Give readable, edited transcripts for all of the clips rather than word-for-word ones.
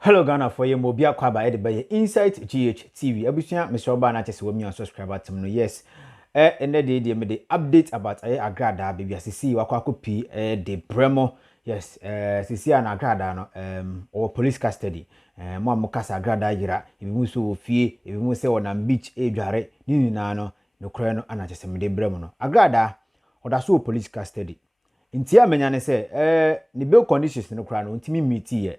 Hello Ghana for your mobile kwaba edebe Insight GH TV. Abusia Mr. Oba na chese wemi on subscriber tim no. Yes. Ende de me the update about Agradaa baby asisi wakwa pi de bremo. Yes, sisi na Agradaa no or police custody. Mo amukasa Agradaa yira. Ebi mu so ofie, ebi mu se wona beach edware. Ni nyina no kure no ana chese me de bremo no. Agradaa oda so police custody. Ntia menya ne se ni bail conditions no kura no ntimi meet ye.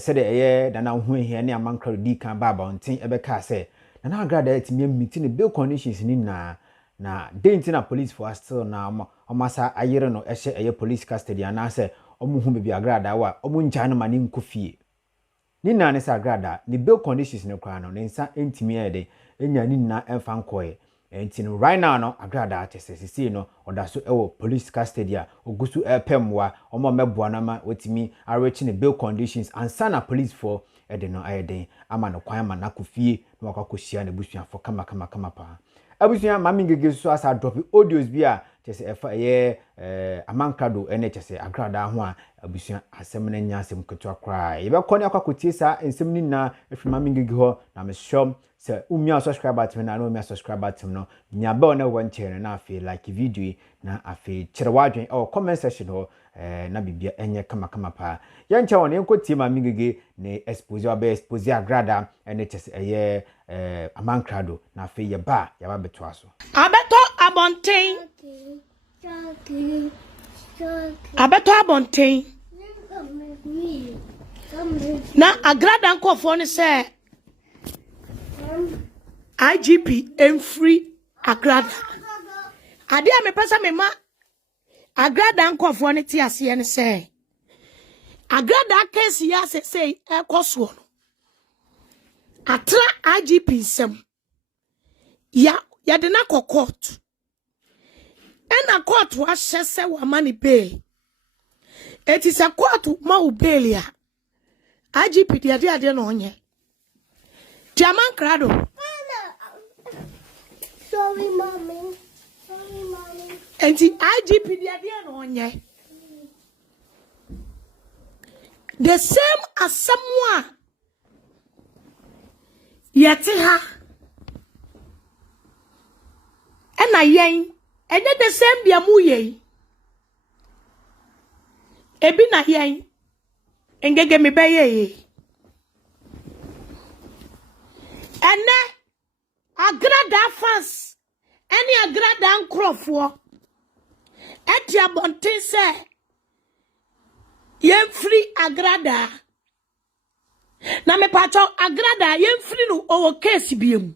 Said a than now when he and a man crowd D can baba on tin Ebeka say, and Agradaa to me meeting the bail conditions in na dainty police for us still now, or massa a year no a police custody and I say, whom be Agradaa, or Munjana man Kofi. Nina is Agradaa, the bail conditions no crown on inside intimate, and Yanina and Fancoy. And right now, no, Agradaa says, no, or that's so police custody, or go to a pemwa, or more mebuanama with me, are reaching the bail conditions and son a police for Edeno Ayade, Aman Quaman Nakufi, no Kakusia and the Bushian for Kama pa. Abusia, Maame Ng3g3 so as I drop audios via just a man cado, NHS, Agradaa, one, Abusia, a seminary yasim could cry. If I call your Kakutisa and Seminina, if Maame Ng3g3, I'm sure. So, umia subscriber to me, I know me subscriber to me no. Nyaba na one channel na feel like video na afi chirawadwen or comment section ho na bibia enye kama pa. Yancha won enko tie Maame Ng3g3 ne expose Agradaa NHS Aman krado na afi ye ba beto aso. Abeto abonten. Na Agradaa nkofo ne se IGP free Agradaa. Ade a me pesa me ma Agradaa nkofo ne ti ase ne se Agradaa case ya se ekoso no atra IGP sem ya de na court ena court wa hyese wa mani bail it is a court ma u bail ya IGP de ade no onye Aman krado. Sorry, mommy. And the IGP the onye. The same as someone. Yatiha. And I yen. And then the same be a muye. Ebina yen. And get me baye. And Agradaa fans, any Agradaa nkrofo, etia bonten se, yen free Agradaa. Na me pacho Agradaa yen free no owo case biem.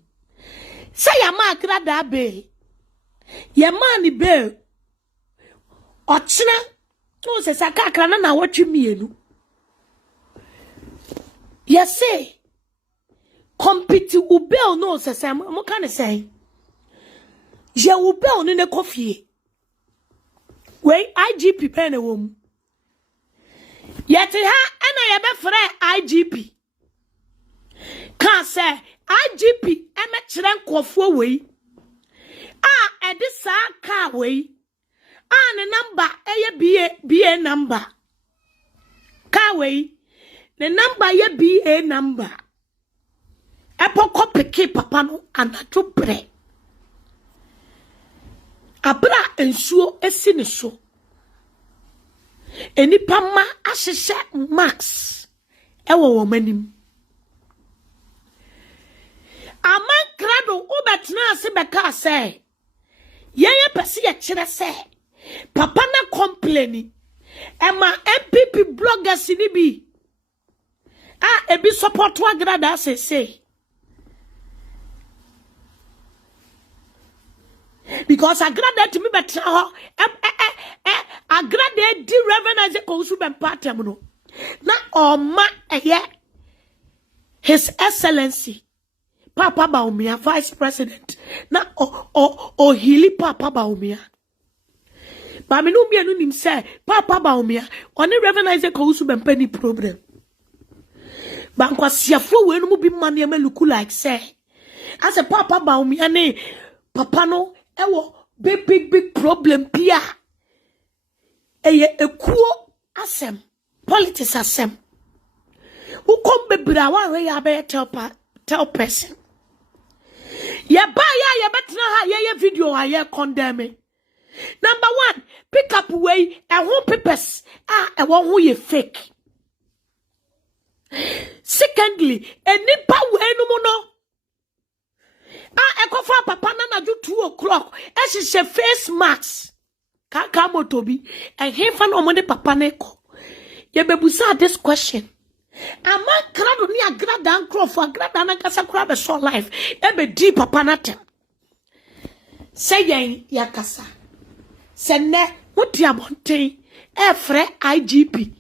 Say yama Agradaa be, yama ni be, ochina, no se sakakra na watchi mienu. Yes say. Compete ubel no se mo kan say je ubel no ne kofie we IGP pen wom yet ha ana ye be frɛ IGP kan say IGP e me kire nkofo we e de sa ka we ne number ye BA number ka we the number ye BA number Epoko peke papa no anato bre. Abra ensuo esi ne so. Enipa ma ahyehyɛ max ewo wo manim. Aman krado ubetna ase beka say. Yeye pese ye kire say. Papa na complain. Ema MPP bloggers ni bi. Ebi support wa Agradaa say. Because Agradaa to me better Agradaa di Reverend as a consumer party no. Na oma His Excellency Papa Baumia Vice President na o hili Papa Baumia. Ba me no mienu nim say Papa Baumia oni Reverend as a consumer penny problem. Ba nkwasiafo we no mu bi mane ma look like say as a Papa Baumia ne Papa no ewo big problem pia eye ekuo asem politics asem Ukom bebra one way abe tell person. Ya ba ya betina ha ye video ha ye condemn. Number 1, pick up way and who papers and one who ye fake. Secondly, a nipa way no mono. Eko fra papa na ju 2 o'clock. And she say face mask. Kamo tobi. And he fan omone papa neko. Ye bebusa this question. Aman krado ni Agradaa nkrofo Agradaa na kasa kura be so life. Ebe di papa na tem. Say yen yakasa. Sene wuti abonten efre IGP.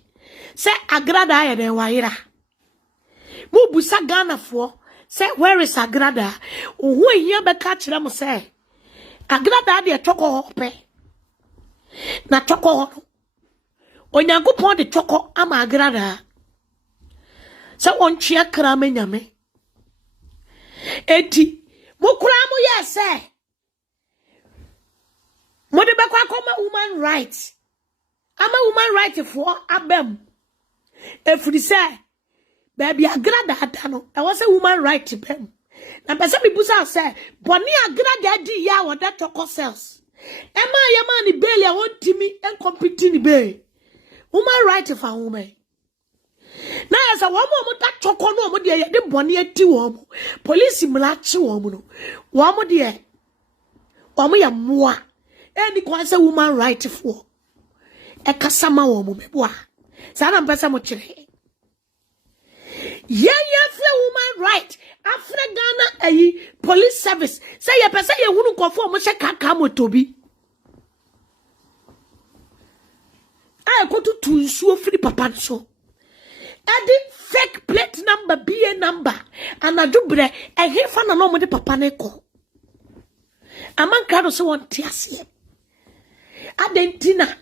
Say Agradaa ye den waira. Mu busa Ghana for. Say where is Agradaa? Who here be catch them say Agradaa de choko hope. Na choko hono. Onyankopon de choko ama Agradaa. Say on chia krame nyame. Eti mukura mu ye say mo de bekwa koma human rights. Ama human rights for abem. Efri say baby Agradaa dano. I was a human right to them. Na pese mi busa say boni Agradaa di ya woda Chorkor cells. Ema yama ni bail ya won timi en compete ni bail. Human right for woman. Na as a woman that Chorkor no mo de de boni ati wo. Police mlachi wo no. Wo mo de wo ya moa. Eni kwa say woman right for. E kasama wo mo meboa. Sa na pese mo kire. Yeah, woman right. After Ghana, police service. Say ya person ye wouldn't conform much kaka tobi. I go to show free papa so. Edi fake plate number, BA number, and I do bre. I hear fan along with the papa neko. A man can't so want tears. Adentina.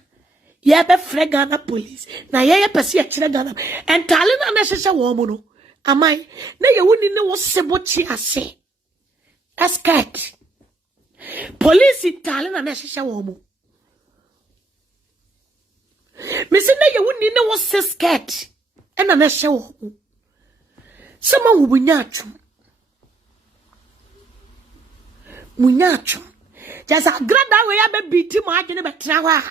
Ye be Ghana police. Na ye pesi a Ghana. And talent unnecessary woman. Amai, na ye wouldn't know what sebochi ase. Escort. Police Italian unnecessary woman. Missing na ye wouldn't know what says skirt and unnecessary woman. Someone will be natural. Munyacho. Just a Agradaa way I be beating my trawa.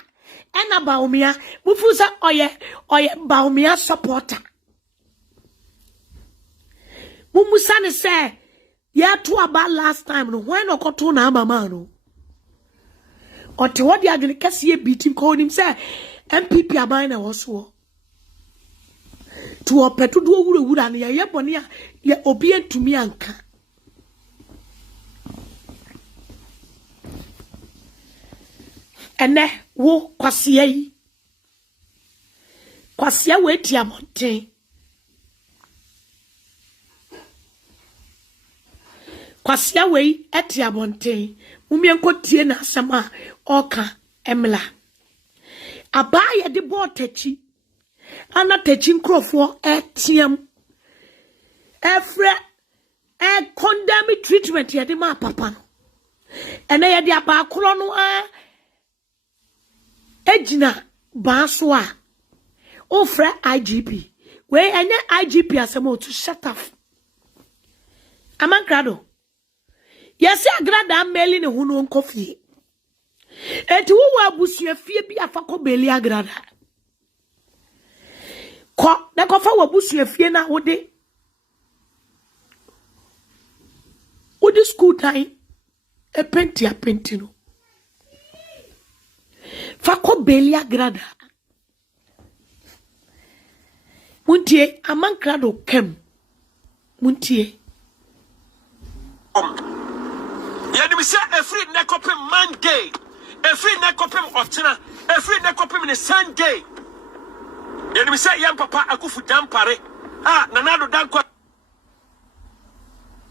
And about me, Mufusa oye Baumia supporter. Mumusane say, yeah, two about last time, no, why not go to Namamano? Or to what the Agricasia beating called him, say, MPP Abina also. To a petudu wood and ya yaponia, ye obedient to me anka. Ene wo kwasia yi. Kwasia we tia monten. Kwasia we etia monten. Mumienko tie na asama oka emla. Abaya de bo techi. Ana techi nkrofo etiem. Efre condemn treatment ye de ma papa no. Ene ye de abakro no Ejina Baswa Ofra IGP. Where any IGP asemo to shut up. Amankrado. Yes, Agradaa mailing a huno coffee. Et who will boost your fear be a faco belly Agradaa. Cock the coffer will boost your fear now, would they? Would the school time a pentino? Fako belia grada. Muntie Amankrado kem. Muntie. Yet we say a free necopim man gay. A free necopim otina. A free necopim in the sun gay. Yet we say young papa akufu dampare. Nanado danko.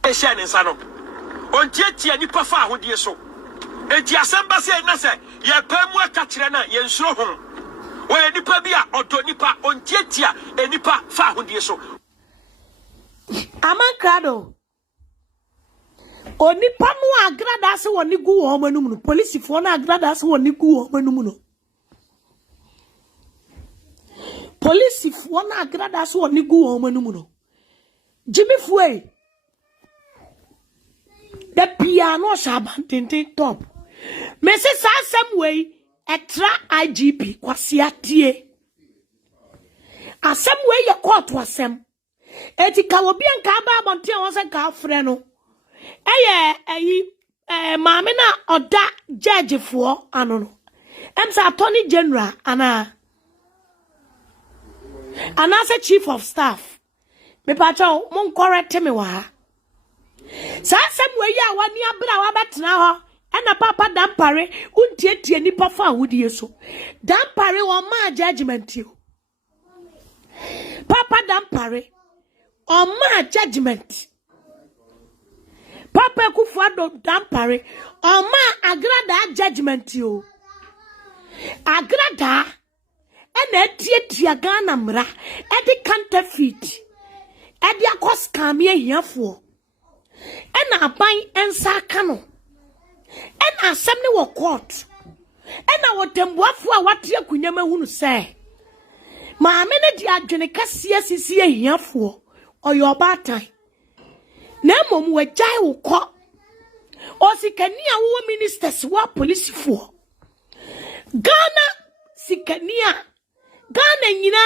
A shining salon. On tietia ni pafa who dear so. Eti asamba se na se ye pemu aka kire na ye nsuro ho wo ye nipa bia odo nipa ontietia enipa fa hodie so Amankrado onipa no Agradaa se woni gu wo manum no police fo na Agradaa se woni gu wo manum no police fo na Agradaa se woni gu wo manum no Jimmy Fue. The piano shabantin top. Mrs. Some way, extra IGP, kwasia tie. A some way your court was some. Etika will be an caba until was a car freno. Maame na oda judge for anono. Emsa attorney general ana as a chief of staff. Me pacho mon correct me wa. Sa sem we ya wani abra wa betena ho. Ena papa dampare untietie nipa fa wudie so. Dampare o ma judgment you. Papa dampare o ma judgment. Papa Kufuado dampare o ma Agradaa judgment you. Agradaa ena tie Ghana mra e di counterfeit e di akos kamie hiafo ena aban ensa aka no ena asem ne wo court ena wotembuafo a wate akunyama hunu se maame ne di adwene kase asisi hiafo oyo obatan na mom wajai wo ko osikani a wo ministers wa police fo Ghana sikania Ghana nyina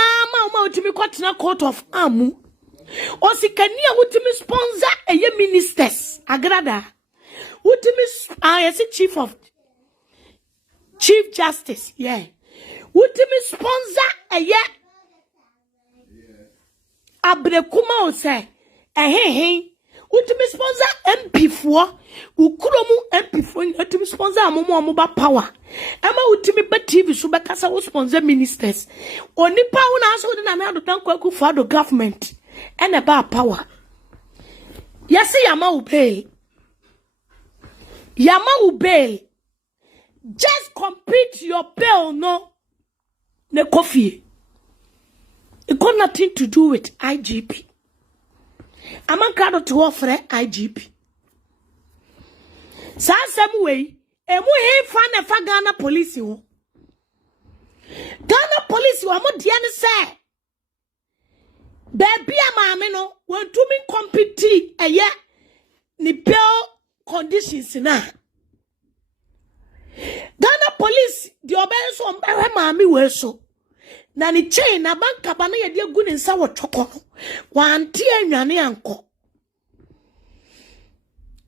ma utimi kwatena court of arm osikania utimi sponsor eye ministers Agradaa utimi chief justice utimi sponsor eye abrekuma o say utimi sponsor MP fo ukuromu MP fo utimi sponsor amomo ba power ema utimi ba TV so be kasa wo sponsor ministers onipa wo na so de na na do tanko Akufo-Addo government ene ba power yesi yama ube just complete your bill no ne coffee it got nothing to do with IGP. Aman krado to offer IGP. Sa some way, emu he fan fa Ghana police wo. Ghana police wo mo dia ne say. Baby maame no want to me compete eye ni bill conditions na. Ghana police the obey so mbewe maame we so. Na ni chain na banka ba na ye de gu ne nsa wo twoko wanti anwane anko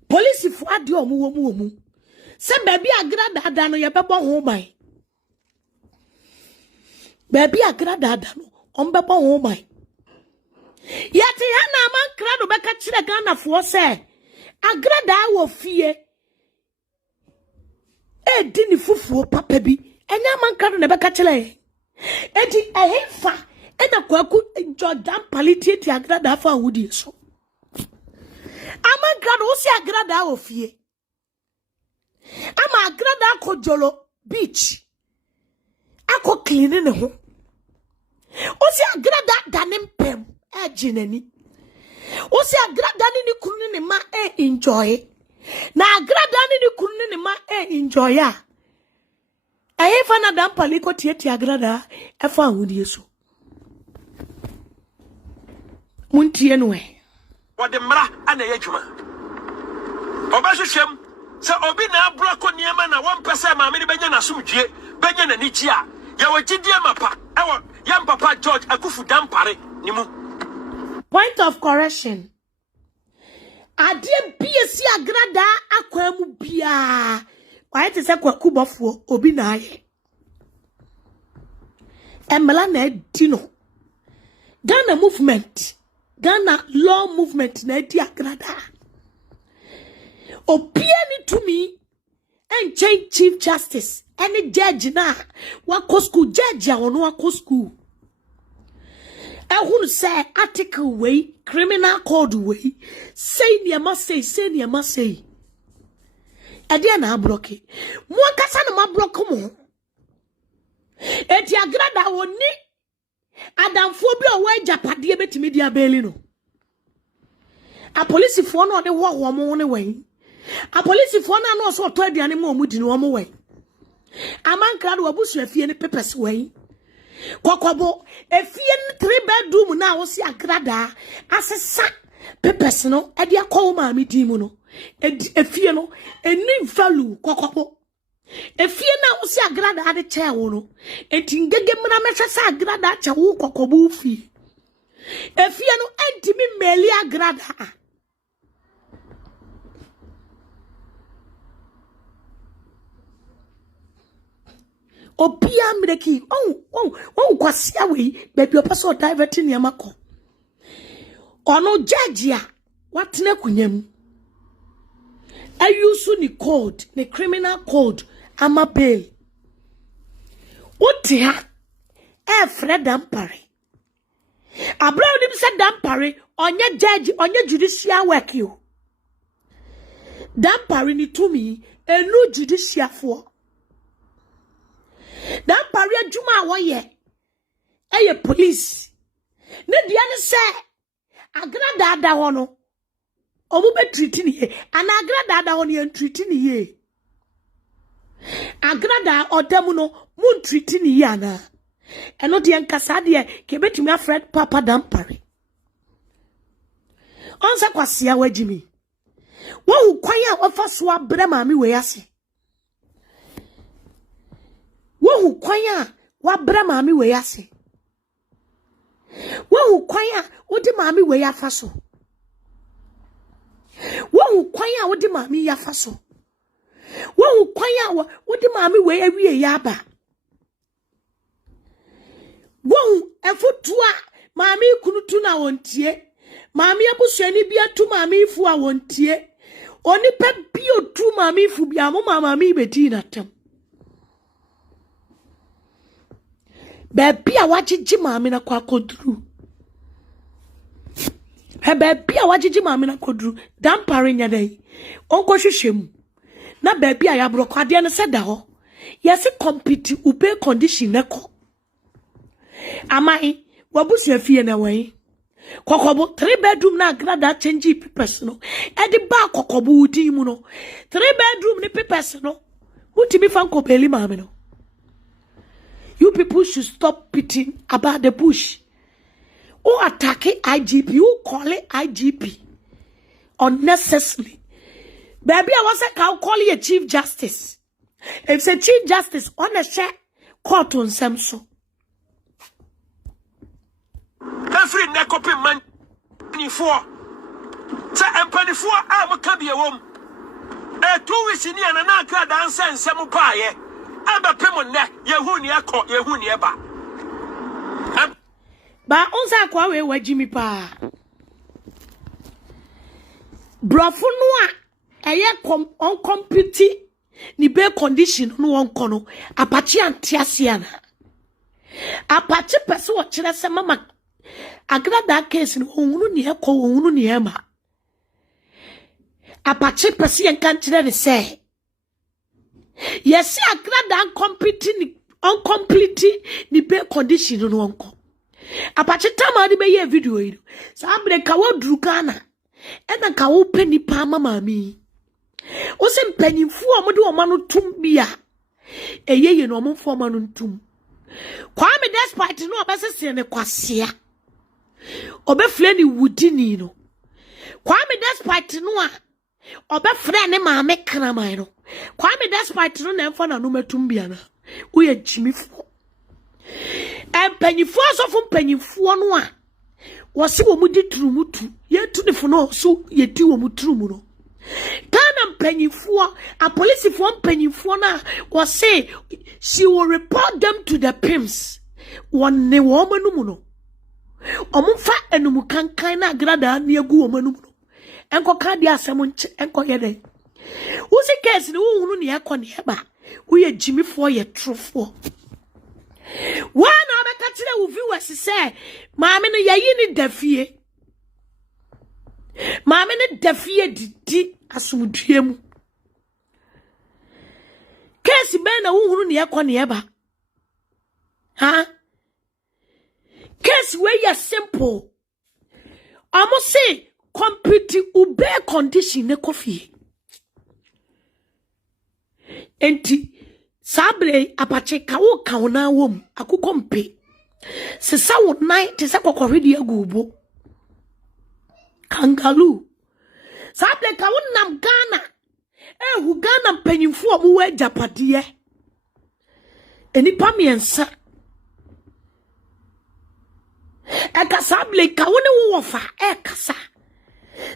police fu ade omu se baby Agradaa da no ye bebo ho ban baby Agradaa da no on bebo ho ban yati ha na man krado beka kire Ghana fo se Agradaa wo fie e di ni fufuo papa bi enya man krado na beka kire edi ehefa ena kwaku Jordan palitieti Agradaa fa wudi so Aman o si Agradaa ofie ama Agradaa ko jolo beach ako clean ne ho o si Agradaa danem pem ejinani o si Agradaa ni kunu ne ma enjoy na Agradaa ni kunu ne ma enjoy a ehefa na dan paliko tieti Agradaa efa wudi so muntie no What the mra and a yajuma. Obasham, so Obina Brocco Niamana, 1% Mammy Benyan Asumje, Benyan and Nichia, Yawajidia Mapa, our young Papa George Akufu Dampare, Nimu. Point of correction. I dear BSC Agradaa Aquamu Bia. Why it is a Kwakuba for Obinaye. Emelane Dino. Ghana movement. Ghana law movement na di Agradaa. Opiani to me and change chief justice. Any judge na wako school judge ya wano wako school. Ehun say article way, criminal code way. Say ni ama say. Edia na bloke. Mwakasa na ma bloke mo. Eti Agradaa woni adamfo bi o wa japade betimi dia beli no. A police fo no de wo mo ne wen. A police fo na no so to aduane mo mu di no mo wen. Aman krado wabusu afie ne pepes wen. Kokobo efie ne 3 bedroom na wo si Agradaa asesa papers no e dia call maame di mu no efie no eni value kokopo efie na wo si Agradaa de che wo no enti ngege mna mehwe sa Agradaa che wo kokobo fi efie no enti mi meli Agradaa Opia mreki kwasia we baby opeso diverting yamako ono judge a watene kunyam ayusu ni code ni criminal code ama bail utia Fred dampare abroad nim said dampare onye judge onye judicial work you dampare ni tumi enu judicial for dampare adwuma woye eye police ne dia ne se Agradaa da hono omu be treat ni ye ana Agradaa da hono ye treat ni ye Agradaa odam no mu treat ni ye ana eno de nkasa de ke betumi afred papa dampare onsa kwasia wagimi wo kwan a ofa so abre maame we ase wo kwan a wabre maame we ase wo kwan a wodi maame we yafa so wo kwan a wodi maame yafa so wo kwan a wodi maame we awie yaba wo efutu a maame kunutu na wontie maame abusuani bia tu maame ifu a wontie oni pe bio tu maame ifu bia mo maame beti na tem baby a wajiji maame na kwa kodru baby a wajiji maame na kodru dampare nya dai onko hwehwem na baby a yabro kwade ne se da ho yesi compete ube condition ne ko amai wabusu afie na wan kokobo 3 bedroom na Agradaa change papers no e di ba kokobo udi mu no 3 bedroom ni papers no mutimi fan ko peli maame no. You people should stop beating about the bush. Who attack IGP, who call it IGP unnecessarily. Baby, I was like, I'll call you a Chief Justice. If it's a Chief Justice on a share court on Samso. Every nekopi man for say empany for am can be a woman. 2 weeks in and an Agradaa and some paye. Aba pemon ne yehu ni akọ yehu ni eba ba onza kwa we wajimi pa brofo no a eye on compete ni be condition no won kono apache antiasia na apache pese wo kire se mama Agradaa case no ohunu ni ekọ ohunu ni ema apache pese yen kan kire ne se yes, Agradaa uncomplete ni be condition no wonko. Apache tama di be ye video yi. Sa abre ka wo dru Ghana. E na ka wo pe nipa mama mi. O se mpanyimfu a mo de o ma no tum bia. Eyeye no mo fo ma no tum. Kwame despite no obesese ne kwasea. Obefle ni wudini no. Kwame despite no a obefre ne maame kraman no. Kwame despite no na mfa na no matumbia na uye jimifo empanyifo so fo mpanyifo no a wo se wo mudi turumutu ye tunifo no so ye ti wo muturumu no kana mpanyifo a policefo mpanyifo na wo se she will report them to the pimps wonne wo manumu no omfa enumu kankan na Agradaa na egu wo manumu no enko ka dia asem nche enko ye den Usi case ni unu ni yako ni eba. Uye jimifo ye trufo. Wana abekatile uviwe sise. Maame no yayi ni defie. Maame ni defie didi asumuduemu. Case bena unu ni yako ni eba. Ha? Case where you simple. Amo say compete ube condition ne kofi. Enti sabre apache kawo kauna wom akukompe sesa wo nai te se kokori de agubo kangaroo. Sable ka wonam Ghana. Hu Ghana mpanyimfo omo wa japade. Enipa miensa. Sable ka woni wo fa kasa.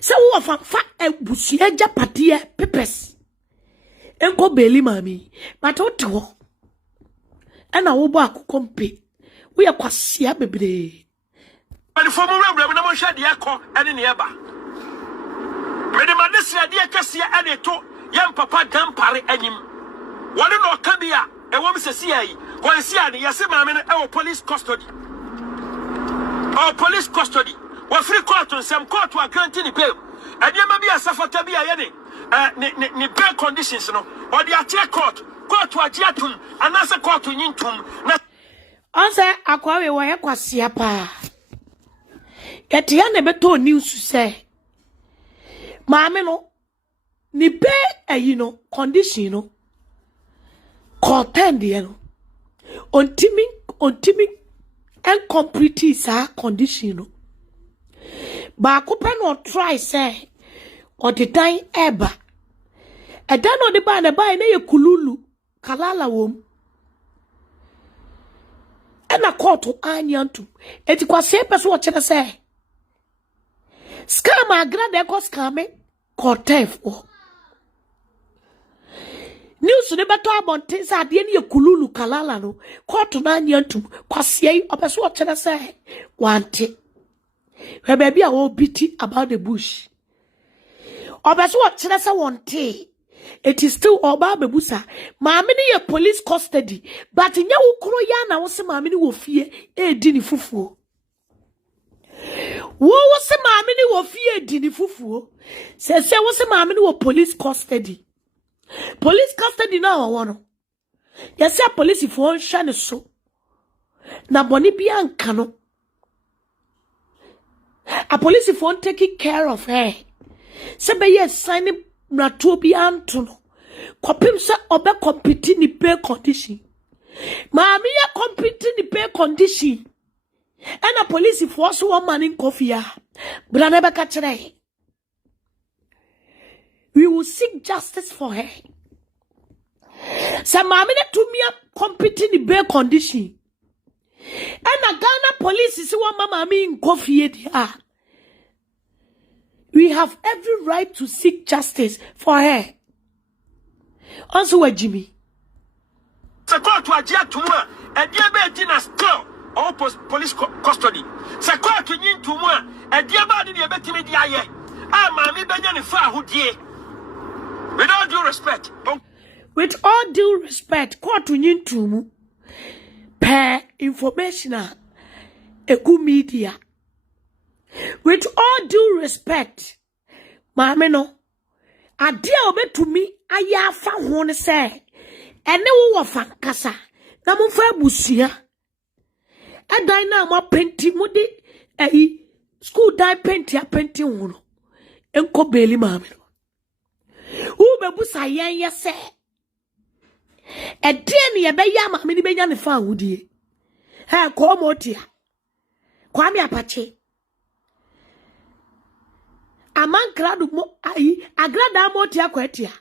Se wo fa ebusia japade pepes. Enko beli mami. But oto. Ena wo bo akokompe. We are kwasia bebre. But for more problem, no share the echo and in the eba. Medemanesia dear Cassia and a to young papa dampare enim. One no cabia, a woman says, one see, yes, mamma, our police custody. Our police custody. What free court on some court to a granting bail. And there may be a suffer to be a any bail conditions, no, or the attack court to a jiatum, and answer court to Yintum. Answer akwawe wa kwasia pa. Yeti ya nebeto news say. Maame no ni be condition no. Contend ye no. Ontimi and complete sa condition no. Ba kupe no try say or the time eba. E dan no de ba na ba na ye kululu kalala wom. Na court anyantu eti kwase peso wo kire say scam Agradaa ko scam court o news ne beto abonten sa de ne kululu kalala no court na anyantu kwase opeso wo kire say wante we baby a wo biti about the bush opeso wo kire say wante. It is still oba bebusa. Maame ni ye police custody. But nya ukuro ya na wo se maame ni wo fie di ni fufuo. Wo se maame ni wo fie di ni fufuo. Se wo se maame ni wo police custody. Police custody na wo no. Ya se police fo hwa ne so. Na boni bia nka no. A police fo taking care of her. Se be ye sign Mratu bi anto kopim se obe compete ni pay condition. Maame ya compete ni pay condition. And a police force one man in coffee. Brother beka kire. We will seek justice for her. Sa maame na tumia compete ni pay condition. And a Ghana police is one mama in coffee dia. We have every right to seek justice for her. Also, what Jimmy? The court to a jatuma, a dear dinner still, or police custody. The court to yin to one, a dear body, a betty media. Ah, Mammy Benjamin Far, who dear. With all due respect. With all due respect, court to yin to per information, a good media. With all due respect, Maame no, ade a obetumi aya fa ho ne se, ene wo fa kasa, na mo fa busia. Edan na mo penti mo de school dan penti ho no. Enko beli maame no. Wo be busa yen ye se. Ede ne ye be ya maame ni benya ne fa hodie. Ha ko mo tia. Kwa mi apache. Aman kradu mo Agradaa mo tia kwatia.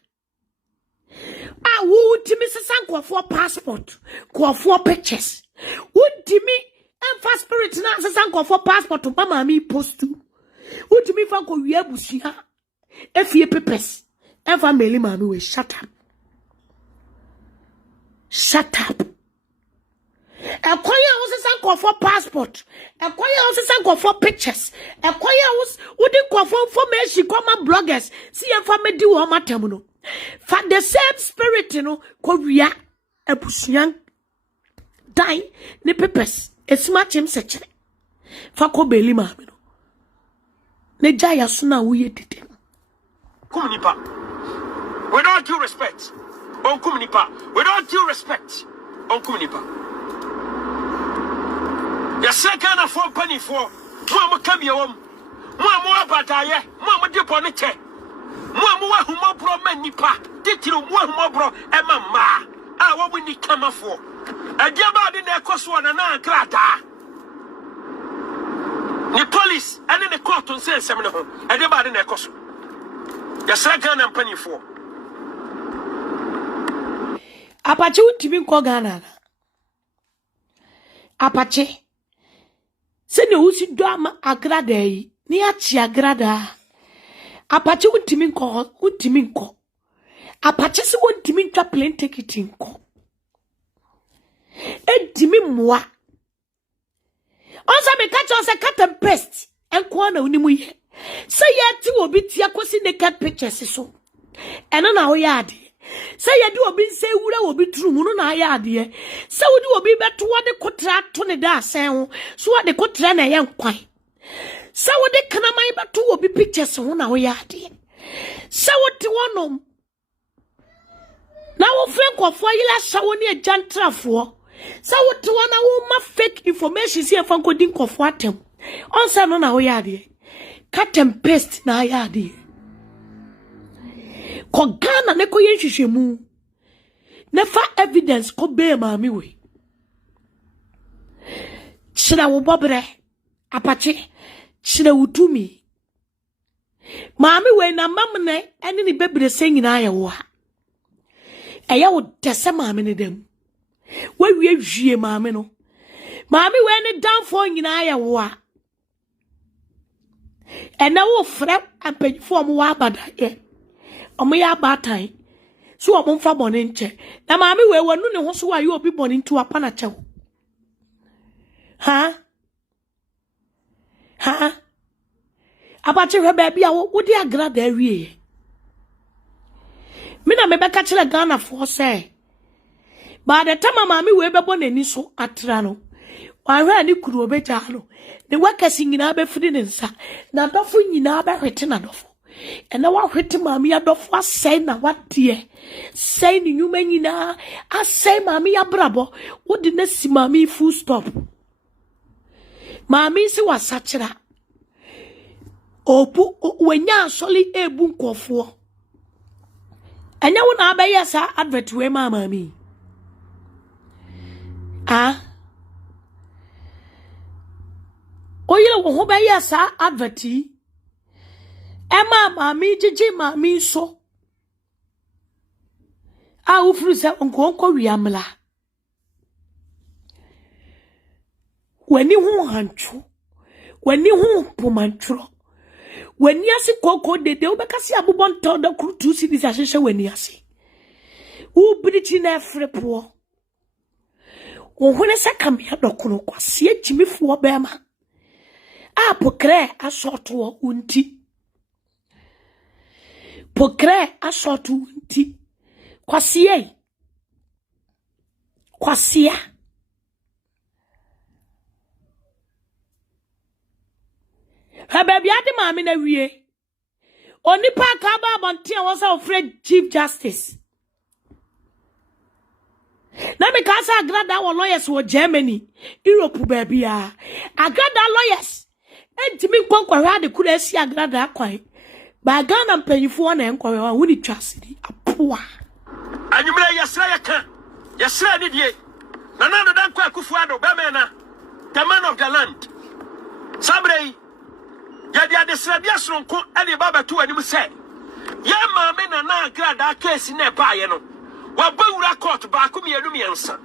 Wo timi sesan kwafo passport, kwafo pictures. Wo timi emfa spirit na sesan kwafo passport mama mi postu. Wo timi fa ko wi abusia. Efie pepes. Emfa meli mami we shut up. Shut up. Akwaya wo sesan kwafo passport. Akwaya wo sesan kwafo pictures. Akwaya wo di kwafo information kwama bloggers. Si emfa medi wo matem no. For the same spirit no ko wia abusuan dai ne pepes. Esmachem Sɛcrɛts. Fa ko beli maame no. Ne jaya so na wo ye dede. Kumnipa. With all due respect. On Kumnipa. With all due respect. On Kumnipa. Ya second of 4 penny for Mama Kabium. Mama Bataye. Mama Diponiche. Mama Humo Bro Manipa. Titiro Mama Bro Emma. Ah, what we need come for. A diabad in their Coswan and Agradaa. Ni police and the court on say seminar and the bad in a cost. The second and penny for Apache utimi ko Ghana. Apache. Se ne usi do ama Agradaa yi. Ni achi Agradaa. Apache utimi ko. Apache se wontimi ntwa plane ticket nko. Edimi mwa. Onsa me catch on se cut and paste. Enko na unimu ye. Se yeti obi tia kwesi naked pictures so. Eno na ho yade. Se yedi obi nse wura obi trum no na yade. Se wodi obi beto wode kotra to ne da asen ho. So wode kotra na ye nkwan. Se wode kanaman beto obi pictures ho na ho yade. Se wode wonom na wo friend kwofo yila shawo ne ajantrafo. Se wode wona wo ma fake information si efan kodin kwofo atem. Onsa no na ho yade. Cut and paste na yade. Ko Ghana ne ko yenhwehwemu. Nefa evidence ko be maame we. Chira wo bobre. Apache. Chira wutumi. Maame we na mamne ene ni bebre se nyina ye wo ha. Eya wo dese maame ne dem. We wie maame no. Maame we ne danfo nyina ye wo ha. And now, friend, and pay for more bad. Omo ya batan. So omo fa bonin che. Na maami we wonu ne ho so wa you obi bonin to apana che. Ha? Abache we baby a wo di Agradaa wie. Me na me be ka kire Ghana for say. By the time maami we be bonani so atra no. Wa hwa ni kuru obeja no. The workers nyina be fidi ne nsa. Na dofo nyina be hwete na dofo. Ena wa hwete maami adofo asai na wade. Sai ni nyuma nyina asai maami abrabo. Wodi na si maami full stop. Maami si wasachira. Opu wenya asoli ebu nkofo. Enya wo na abeya sa advert we maami. Oyele wo ho be ya sa adverti ema maami jiji maami so a ufuru se nkonko wiamla wani hu hanchu wani hu pomantro wani asi koko dede obekasi abobon to da krutu si dis ahehye wani asi u brichi na frepo wo hone se kam ya dokoro kwase agimifo bema pokre asoto unti. Pokre asoto unti. Kwasia. Ha baby ade maame na wie. Oni pa ka ba bontia was afraid Chief Justice. Na me ka sa Agradaa lawyers wo Germany, Europe baby a. Agradaa lawyers Entimi kwankwa de kura si Agradaa kwan. Ba Ghana mpanyifo na enkwa wa woni twasidi apoa. Anyumra yasra yaka. Yasra ni die. Na nando dan kwa kufuado be me na. The man of the land. Sabrei. Ya dia de sra dia sonko ade baba to anim se. Ya maame na Agradaa case na ba ye no. Wa bawura court ba ko mienu miensa.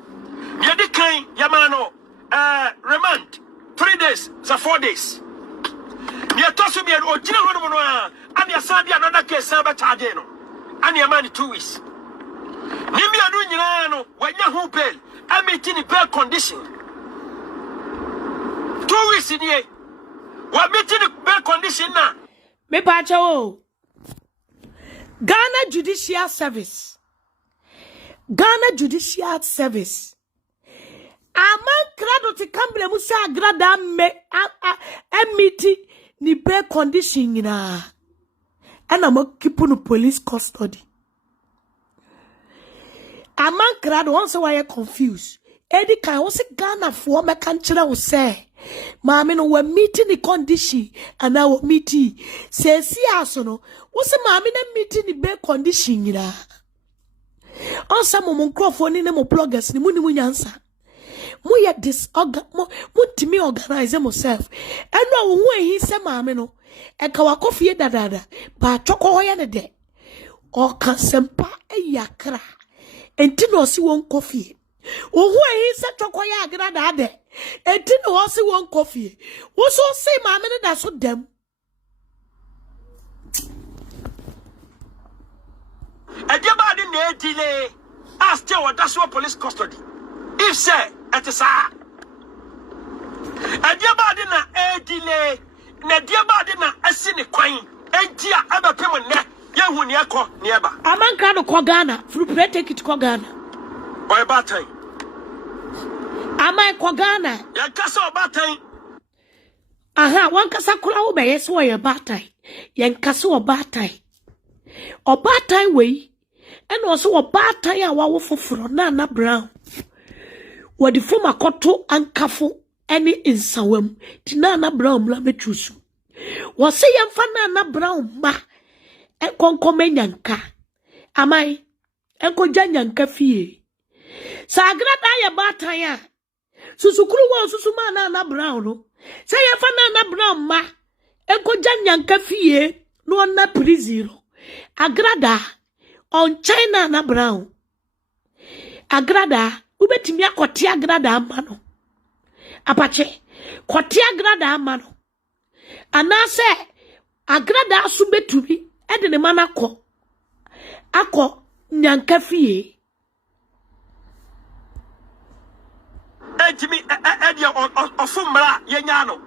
Ye de kan ya ma no remand 3 days, 4 days. Ye tosu bi ojina hono no a ani asabi another case ba charge no ani amani 2 weeks ni mi anu nyina no wanya hu bail ameti ni bail condition 2 weeks ni e wa meti ni bail condition na me pa chawo Ghana Judicial Service Aman krado ti kamble musa Agradaa me emiti ni bail condition nyina and I'm keep no police custody. Aman krado once why you confused. Edi kan wose Ghana for me kan kire wo say maame no we meeting the condition and I will meet say si aso no wose maame na meeting the bail condition nyina. Onsa mo nkrofo ni ne mo bloggers ni mu nyansa. mo ye disorgan mo timi organize yourself eno wo hu ehi se maame no e ka wakofie dadada ba twoko ho ye ne de o ka sempa eyakra enti no si won kofie wo hu ehi se twoko ya Agradaa de enti no si won kofie wo so say maame ne da so dem Everybody need delay. Ask you what that's what police custody. If say it is everybody na delay. Na everybody na asini kwan. Entia aba pem ne. Ye hu ne akọ ne eba. Amanka no ko Ghana. Fru pray take it ko Ghana. Boy batan. Amai ko Ghana. Ya kasa obatan. Aha, wan kasa kura wo be yeso ye batan. Yen kasa obatan. Obatan we and also obatan ya wawo foforo na brown. Wadi fuma koto ankafo any insawem ti na brown la betrusu. Wase yemfa na brown ma enkonkome nyanka. Amai enkoja nyanka fie. Sa Agradaa ya batan ya. Susukuru wa susuma na brown no. Sa yemfa na brown ma enkoja nyanka fie no na prison. Agradaa on China na brown. Agradaa ubetimi akoti Agradaa amano. Apache koti Agradaa amano. Anase Agradaa subetumi ede ne manako. Ako nyanka fie. Ejimi edia ofumra yenyano.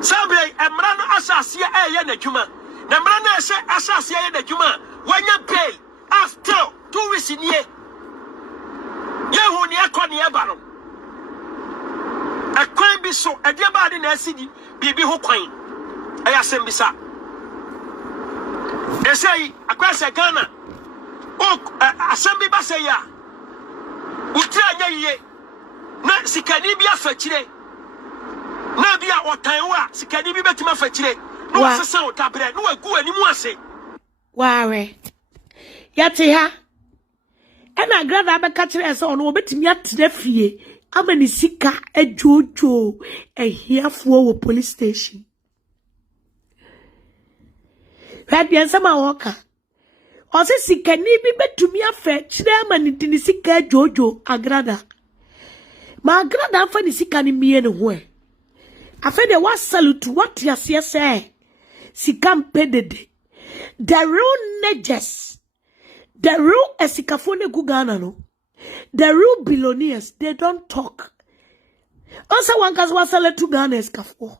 Sabe emra no asase eye na dwuma. Na mra na se asase eye na dwuma. Wanya bail after 2 weeks in here. Yehu ni akọ ni eba no. Akwan bi so ediaba de na asidi bibi ho kwan. Aya sembisa. Esei akwase Ghana. Asembi ba se ya. Uti anya yiye. Na sikani bi afachire. Na bia otan wa sikani bi betima afachire. No asesa otabre no agu animu ase. Ware. Yate ha. Ena Agradaa be kachire se ono obetimi atena fie. Amani sika ejojo ehiafo wo police station. Radian sama woka. Ose sikani bi betumi afa chire amani dini sika ejojo Agradaa. Ma Agradaa fa ni sika ni mie ne ho e. Afa de wa salute what yase say. Sika mpedede. The real neges. The real esikafone Ghana no. The real billionaires, they don't talk. Also, one case was a to Ghana escafo.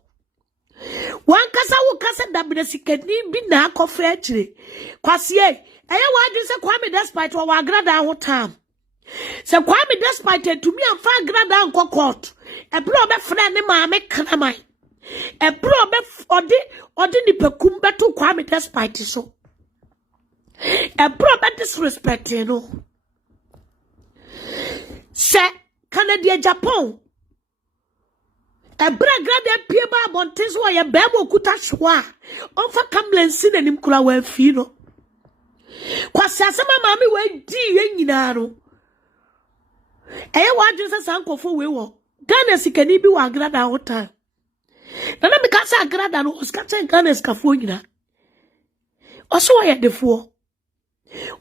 One case I will cast that be the second be na coffee. Quasier, I want to say Kwame despite what Agradaa what time. So Kwame despite to me and far Agradaa and court. A probe friend Maame Ng3g3. A probe or the pecumba to Kwame despite so. A probe disrespect, you know. Se Canada Japan. A Agradaa pieba bontes wa ya bebo kutashwa. Onfa kamlen sine ni mkula we fino. Kwa sasema mami we di ye nyina no. Eye wadwe se sankofo we wo. Ghana sikani bi wa Agradaa hota. Nana mi ka sa Agradaa no oskata Ghana skafo nyina. Oso wa ya defo.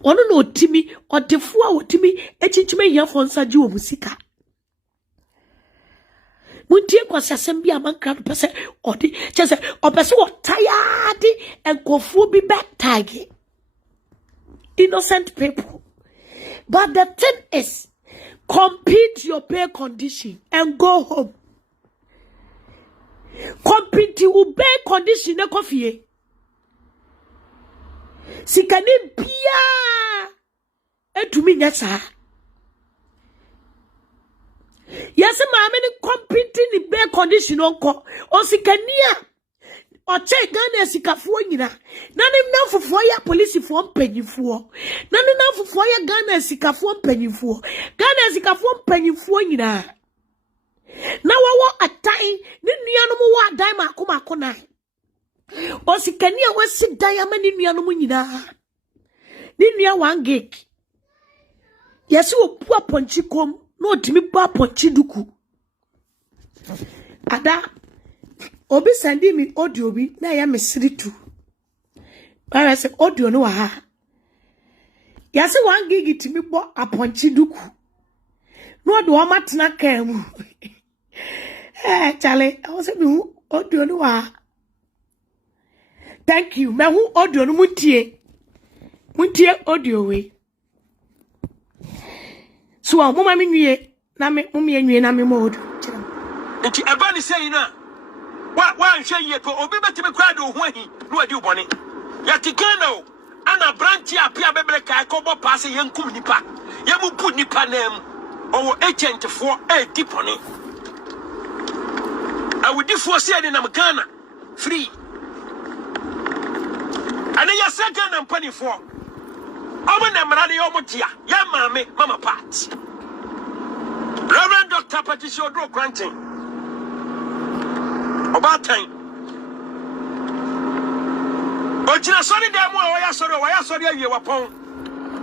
Ono no otimi odefo a otimi echinchime hiafo nsaji wo musika. Muntie kwasasem bi amanka no pese odi chese opese wo tired enkofo bi betag. Innocent people. But the thing is, compete your pay condition and go home. Compete your pay condition ne kofie. Sikani bia etumi nyasa. Yes, maame ni compete ni pay condition onko. O sikania o che Ghana sikafuo nyina. Nani mnafufo ya police fo mpanyifo. Nani mnafufo ya Ghana sikafuo mpanyifo. Ghana sikafuo mpanyifo nyina. Na wawo atai ni nuanom wa adan makoma na. O sikania wasi dayama ni nuanom nyina. Ni nua 1 gig. Yesi opua ponchikom no timi pa ponchi duku ada obi sending me audio bi na ya mesiri tu I say audio no ha ya se 1 gig timi bo aponchi duku no do ma tena kan mu chale I say me audio no ha thank you me hu audio no muntie audio we so mama me nwie na me nwie na me mo audio nti eba ni say na wa nhwe ye ko obi betime kwa de ho ahi no adi ubone ya tikana o ana branch apia bebele kai ko bo pass yenkum nipa yemu pu nipa nam owo agent fo dipone awudifo se de nam Ghana free ana ya second na mpani fo omo na mrade yo motia ya maame mama part Reverend Dr. Patricia Odro Granting about time Ojina sorry dem o ya sorry awie wapon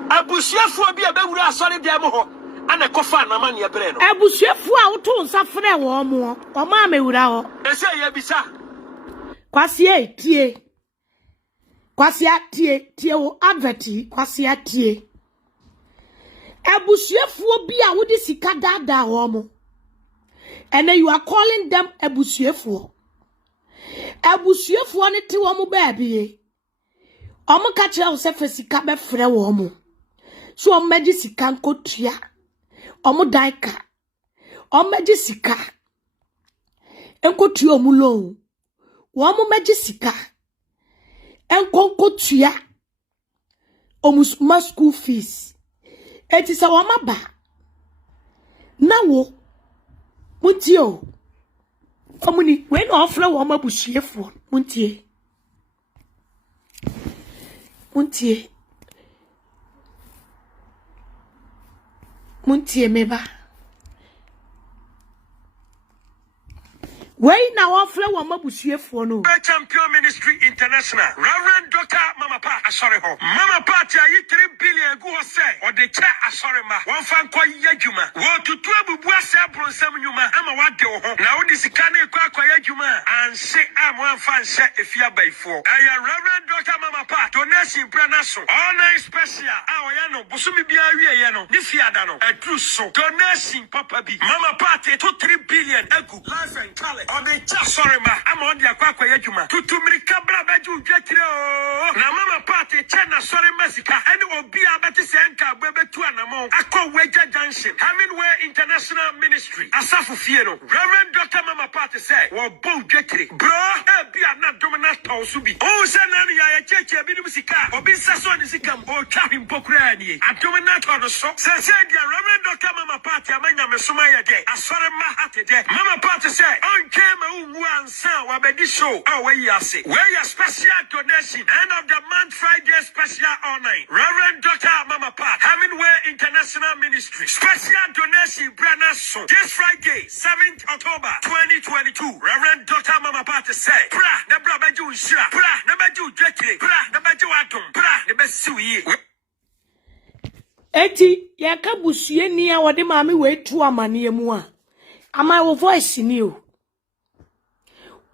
abusuafo bi abewura sorry dem ho ana kofa na ma ne ebre no abusuafo a woto nsa frɛ wo mo o ma mewura ho ese ye bisa kwasia tie wo adverti kwasia tie abusuafo bi a wodi sika dada ho mo and then you are calling them abusuafo ne te wo mo ba bie omo ka kire wo se fesika be frɛ wo mo so omo magi sika nkotua omo daika omo magi sika enkotua omo loan wo mo magi sika enkonkotua omo school fees eti sa wo maba na wo muntio omuni when offer wo mabusuefo muntie meba Why now offer one mabusuefo no Champion Ministry International Reverend Dr. Mama Pa asore ho Mama Pa ti ayi 3 billion go say or the cha asore ma won fan kwa yadwuma wo tutu abubu ase bronsam nyuma ama wade wo ho na wo di sika na kwa yadwuma anse am wan fan se efia baifo aya Reverend Dr. Mama Pa donation brana so online special awoya no busumi bia wie ye no ni fiada no adru so donation papa bi Mama Pa ti to 3 billion agu life and color on the sorry ma I'm on the aqua yajuma to mirikabra baju jetire o na Mama party chena sorry mesika and obi abeti senka bebe tu anamo akọ weja junction having way international ministry asafu fie no Reverend Dr. Mama party say wo bo jetire bro e bia na domina tawsu bi o se na ya cheche bi ni sika obi saso ni sika o twa himpokura ni adomina to so se dia Reverend Dr. Mama party amanya mesoma ye de asore ma hate de Mama party say came one son wabedi show where you say where your special donation end of the month Friday special online Reverend Dr. Mama Pa having way international ministry special donation brana so this Friday 7th October 2022 Reverend Dr. Mama Pa to say bra na bra baju shira bra na baju dwetire bra na baju adom bra na besiwi eti yakabusue ni a wode maame we tu amane mu a ama wo voice ni o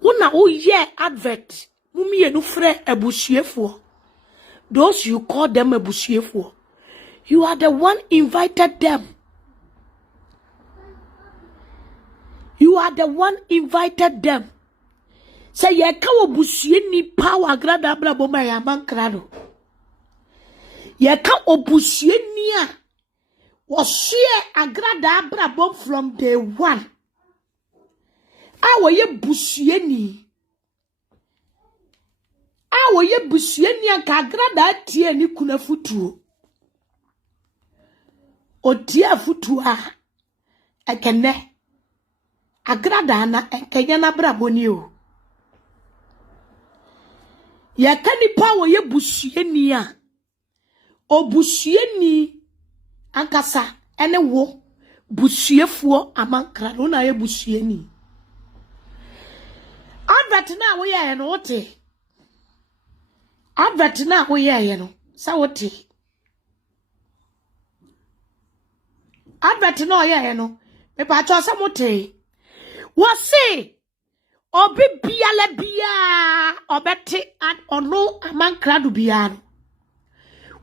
Una ye advert mumie no frɛ abusuefo those you call them abusuefo you are the one invited them say ye ka obusue ni power Agradaa bra bo ma ya mankra no ye ka obusue ni a wo hye Agradaa bra bo from day one awoye busueni anka Agradaa tie ni kuna futuo otia futua ekene Agradaa na enkenya na braboni o ye kanipa woye busueni a obusueni ankasa ene wo busuefuo amankra no na ye busueni advert na wo ye no wote advert na wo ye no sa wote advert no ye no me pa cho se mote wo se obi biale bia obete an ono amankrado bia no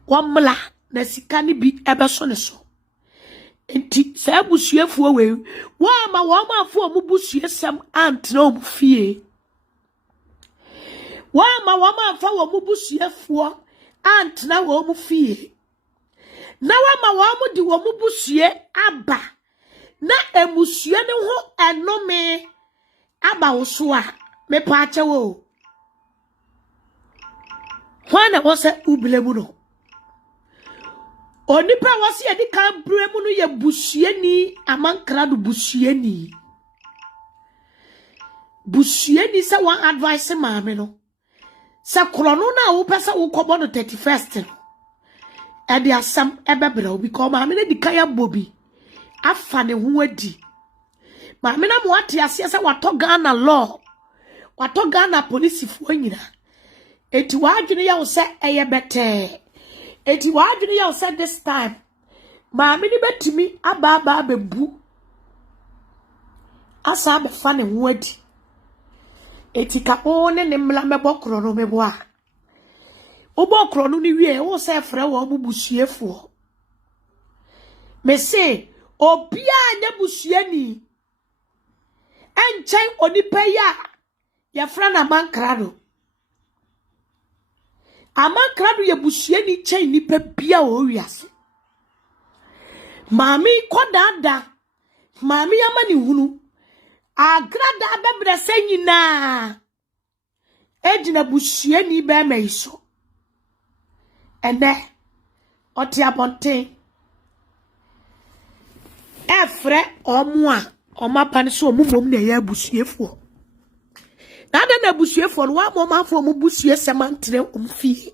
womla na sika ni bi ebeso ne so enti sa busuafuo we wa ma wo ma afo mu busuasem antna omu fie wa ma wo ma afa wo mu busuafuo antna wo mu fie na wa ma wo mu di wo mu busue aba na emusue ne ho enome aba wo so a me pa ache wo hwana wo se ubile mu no onipa wasi edi kan bremu no ye busueni amankrado busueni se wan advice maame no se krono na wo pesa wo kobo no 31st no e di asam ebebra obi ko maame na di kan ya bobi afa ne ho adi maame na mo ate ase se wato Ghana law wato Ghana police fo nyina eti wa adwene ya wo se eye bete eti wa adwene ya said this time maame ni betimi aba bebu asa be fa ne ho adi eti ka one ne mla mebokro no mebo a obokro no ni wie wo se frɛ wo bubusuefo me se obia nya busuani enchen onipa ya frɛ na mankrado amankrado ye busuani chen nipa bia o wiase mami kodada mami amani hunu Agradaa bebre senyina ejina busuani be meiso ene oti abonten efre omo a omapa so omumom na ya busuefo na da na busuefo no wa mo afo mo busue semantre omfie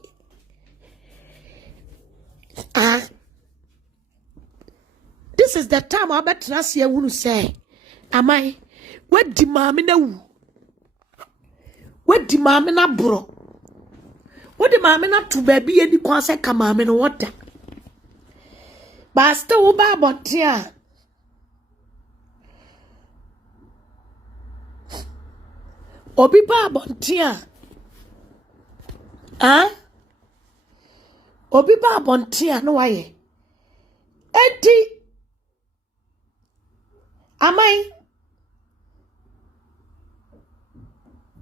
this is the time I bet trust you who say amai wadi maame na wu wadi maame na bro wadi maame na to baby eni kwa se ka maame no wota ba still wo ba botia obi ba botia obi ba botia no waye enti amai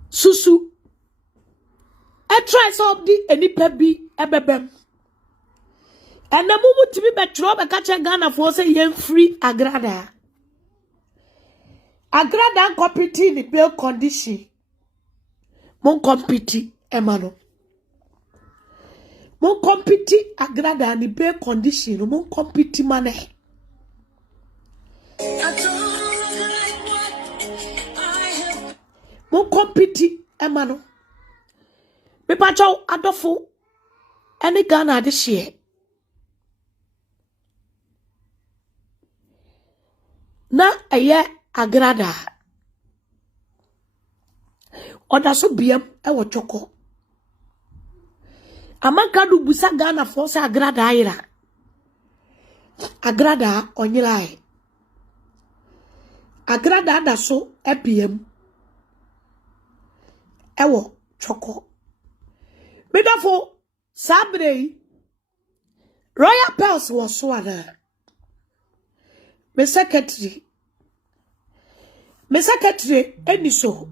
susu try so di enipa bi ebebem ena mumu tibi betro be kache Ghana for say yen free Agradaa compete ni bail condition mon compete emano mon compete Agradaa ni bail condition mon compete mane mon compete emano me pa chaw adofo ene Ghana de hye na eye Agradaa oda so biam e wo Chorkor amankrado busa Ghana for say Agradaa ira Agradaa onyilai Agradaa da so epiem ewo Chorkor medafo sabre Royal Pels was so ada me secretary eni so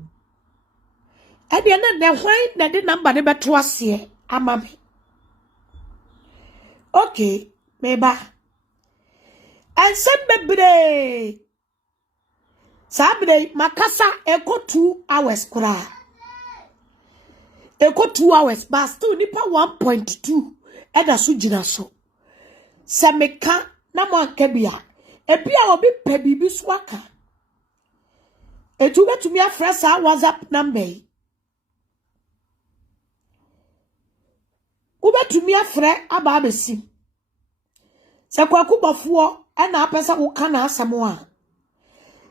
e de na de hwan na de number ne beto ase amame okay meba ansem bebre sabre makasa eko 2 hours kura eko 2 hours but still nipa 1.2 eda so gina so semeka na mo akabia ebia obi pe bibi so aka etu betumi afresh WhatsApp number ubetumi afre aba abesi se kwakubofo na apesa wo kana asemo a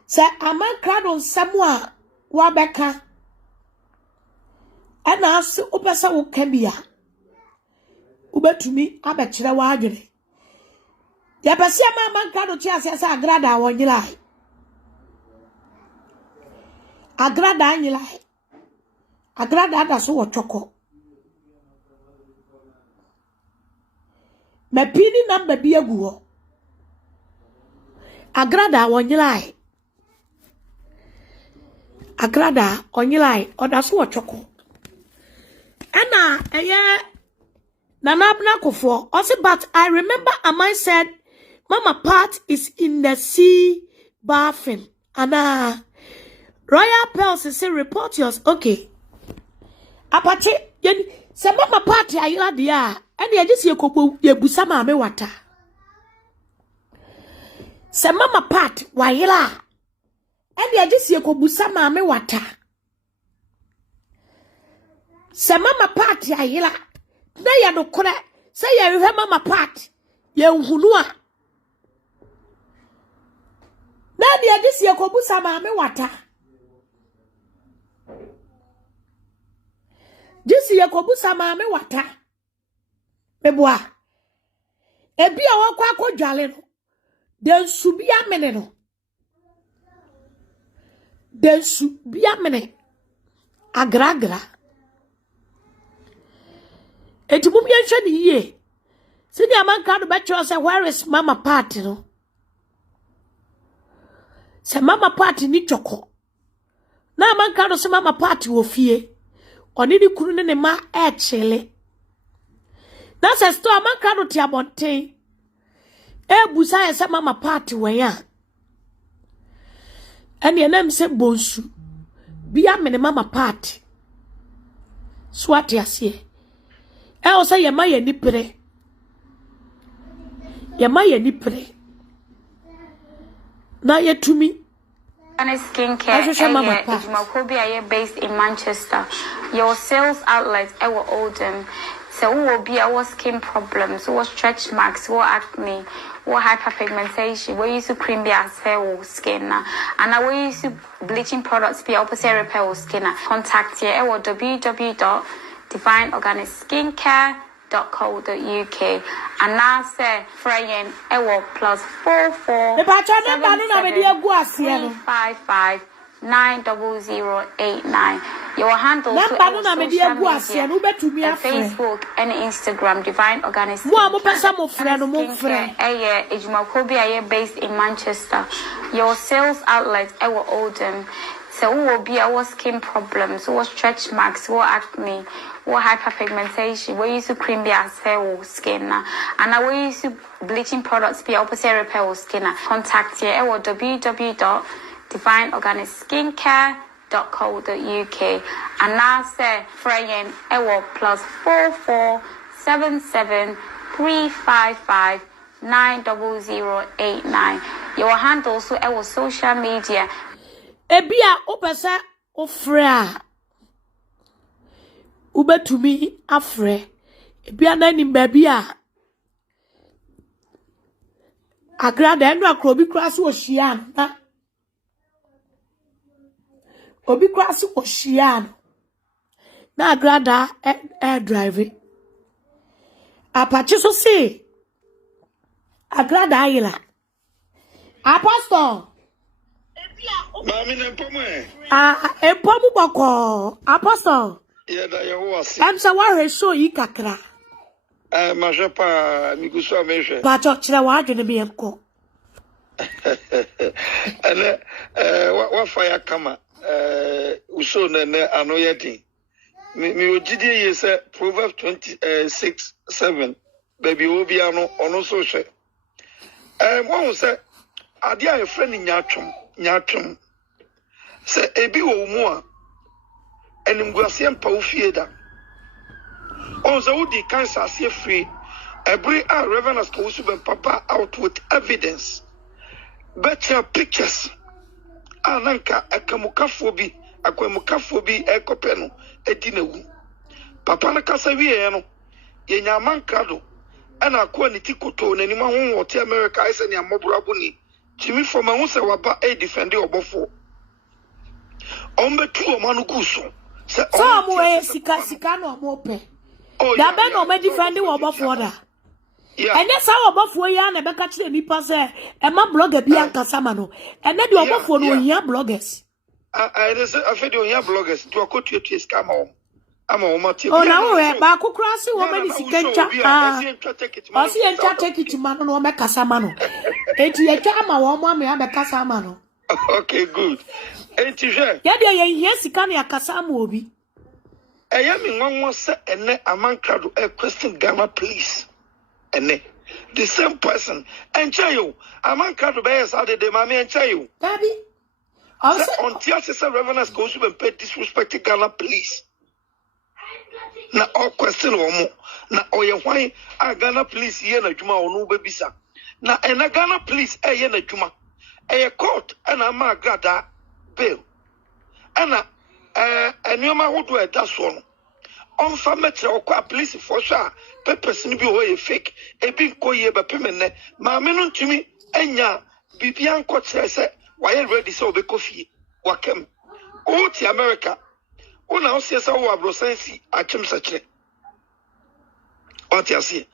se amankrado nsemo a wa beka ana ase opesa wo kabia ubetumi abekire wa adwene Ya pese Maame Ng3g3 chi ase Agradaa wonyila. Agradaa nyila. Agradaa da so wo Chorkor. Me pini number bi agu ho. Agradaa wonyila. Agradaa onyila oda so wo Chorkor. Ana Nana Kofo also, but I remember Aman said Mama Pat is in the sea bathing. Ana Royal Pearls say report yours. Okay. Apache say Mama Pat ayila dia and ya just ye busa Maame wata. Say Mama Pat wayila and ya just ye busa Maame wata. Say Mama Pat ayila na ya no kora say ya hwe Mama Pat ye nhunu a na dia gisi ye kobusa Maame wata gisi ye kobusa Maame wata beboa ebi a wakwa akodwale no den su bia mene no den su bia mene agragra Etibum yenhwe ni ye. Sidi Aman Ng3g3 betcho say where is Mama Pat no? Say Mama Pat ni Chorkor. Na Aman Ng3g3 say Mama Pat wo fie. Oni di kunu ne ma e chele. Na say sto Aman Ng3g3 ti abonten. E busa ye say Mama Pat wen a. Ene enam say bonsu. Bia mene Mama Pat. Swati asie. Also, ye ma ye ni pre. Ye ma ye ni pre. Na ye to me. Skincare is based in Manchester. Your sales outlets were Oldham. So who will be our skin problems, what stretch marks, what acne, what hyperpigmentation, we use to cream be as hair skin. And now we use bleaching products be opposite repair skin. Contact here at www.divineorganicskincare.co.uk and now say Freyen Ewo +44 355 90089. Your handle to social media, Facebook and Instagram, Divine Organic Skincare, based in Manchester. Your sales outlets were Oldham. So who will be our skin problems, what stretch marks, what acne, what hyperpigmentation, we use to cream be as hair skin. And now we use bleaching products be opposite repair skin. Contact here at www.divineorganicskincare.co.uk and now say Freyen Ewo +44 77 355 90089. Your handle so Ewo social media. Ebia opese ofra ubetumi afre ebia na ni babia Agradaa enu akrobi krasi ohia na obi krasi ohia na Agradaa drive apache so say Agradaa yila apostle Maame Ng3g3. Empomu boko apostle. Yeah, that you was. Em sa wa show yi kakra. Ma je pa mi gusto amehwe. Ba cho kire wa adwene bi emko. Ele wa fire kama uso ne ano yedin. Mi ogidie ye say Proverbs 26:7. Baby obi ano ono so hwe. Won say ade a friend nyatwom se ebi wo mu a enimguase mpa wo fie da on so di cancer se free every Reverend ko su ben papa out with evidence better pictures ananka akamukafo bi ekope no edi na wu papa na kasa wie no ye nyaman krado ana ko ni tikoto na ni ma ho wote America ise ni amoburabu ni Jimmy for my once waba a defender obofo. Ombe tu omanu kuso. So amwe sika no mope. Da be no me defender obofo da. And that's how about for ya never catch the nipa say and my blogger be Ancasamano. And then you are for your bloggers. I fed your bloggers to a coach to scam home. I'm a motive. Oh, now, Baku Crossy woman is can chat. I see and chat take it to man or make Casamano. It's your chama woman, may have a Casamano. Okay, good. Ain't you sure? Yes, you can a Casamobi. I am in one more set and a man crowd a question gamma, please. And the same person. And Chayo, a man crowd of bears out of the Maame and Chayo. Daddy, also on Tiasis Reverend goes to pay disrespect to Ghana, please. Now, all question or more. Now, oh, you why I Ghana police Yena Juma or no baby sa. Now, and a Ghana police a Yena Juma. A court and a Agradaa bail. And a new man would wear that one. On Famet or police for sure. Peppers in be fake. A big coye by Pimene. Maame Ng3g3 and ya Bibian Court says, why are ready so be coffee? Wakem. Oh, to America. Oh, now see us our brosensi at Sɛcrɛts. What you see?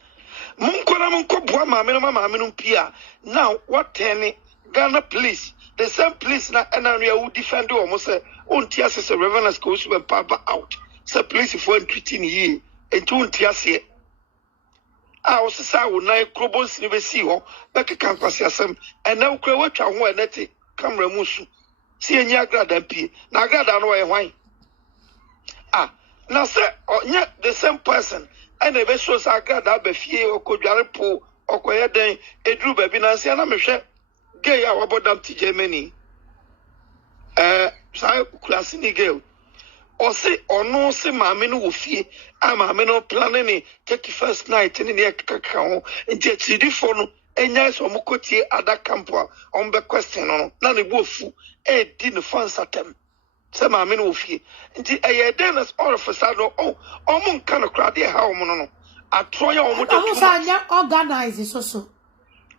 Munko Bua Maame Ng3g3. Now, what tenny Ghana police, the same police na area who defend you almost say, on Tiasis Reverend goes to Papa out. So police for 13 years and 2 Tiasia. I was say, I would not crobos never see her, back a campus and now Crowatch and one at it, camera musu. See a Agradaa P. Agradaa no wine. Now, sir, or yet the same person, and the vessels Agradaa Befie or Kojaripo or Koyade, a drew baby Nancy and I'm sure gay our bodam to Germany. Classini girl. Or say, or no, say, Maame Ng3g3, I'm a man of planning 31st night in the cacao, and yet she did for no, and yes, or Mukoti at that camper on the question on none of Wolfu, a didn't fancy them. Some Maame Ng3g3, and the then as all of a sudden, oh, Moon kind of crowd there, how mono. I try your organize also.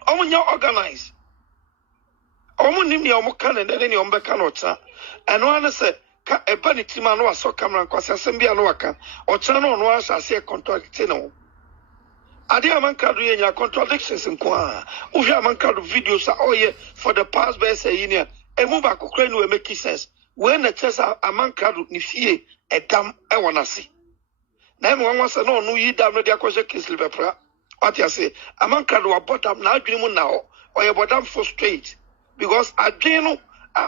Oh, when you organize. Oh, Nimi or Mokan and any on Becanota, and one said, a bunny timano so camera and Quasasambia Noaka, or Channel no as I say contractino. Adia man can do your contradictions in Kwa. Uja man can do videos are all year for the past best a year. A move back Ukraine will make sense. When the chess a man can do Nifie, a damn I wanna see. Then one was no ye damn no dia question kiss Liverpool. What you say? A man can do a bottom now dream now, or a bottom for straight. Because I dream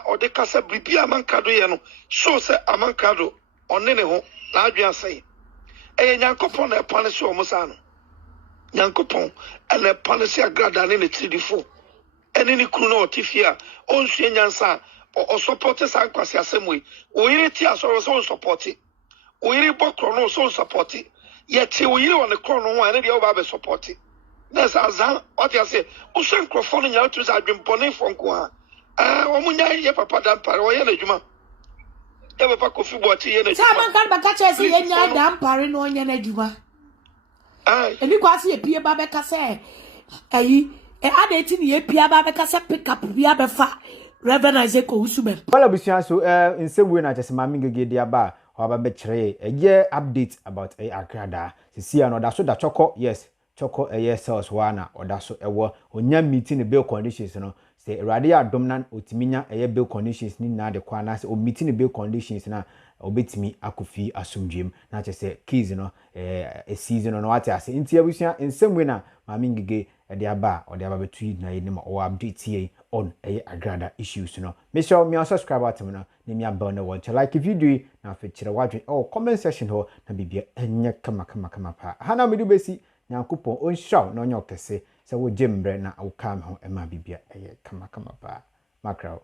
or the casa bribia mancado yano, so say a mancado on any home, Nadrian say. A yankopon a punish or Mosano. Yankopon and a punish Agradaa in the 3D4. And any Kuno Tifia, on Shenyansa, or supporters and Quasia same way. We tears or so support it. We book chrono so support it. Yet you on the chrono and the other support it. That's Azan, what you say. Ocean Crofon out to have been born from Kwa. Omunya ye papa dampare o ye na djuma ye papa kofi bochi ye na djuma sa man kan ba ka chese ye nya dampare no nya na djuma eni kwase ye pie ba be ka se ayi adeti ni ye pie ba be ka se pick up bia be fa Reverend Isaac Owusuben wala busia so nsebwe na chese Maame Ng3g3 dia ba ho ba be kire ye update about Agradaa sisia no da so da Chorkor yes Chorkor cells wana oda so ewo onya meeting bill conditions no say Agradaa adom otiminya bill conditions ni na de kwa na say o meeting bill conditions na obetimi akofi asomdwem na che say keys no a season no ati ase ntia busia nsemwe na Maame Ng3g3 de aba betu na ye ma o update ye on Agradaa issues no make sure me subscribe to me no na me abel no watch like video na fe kire wadwe comment section ho na bibia enye kama pa hana me do besi Nyankopon onhwaw na onye okese se wo jembre na awukam ho ema bibia kama pa makraw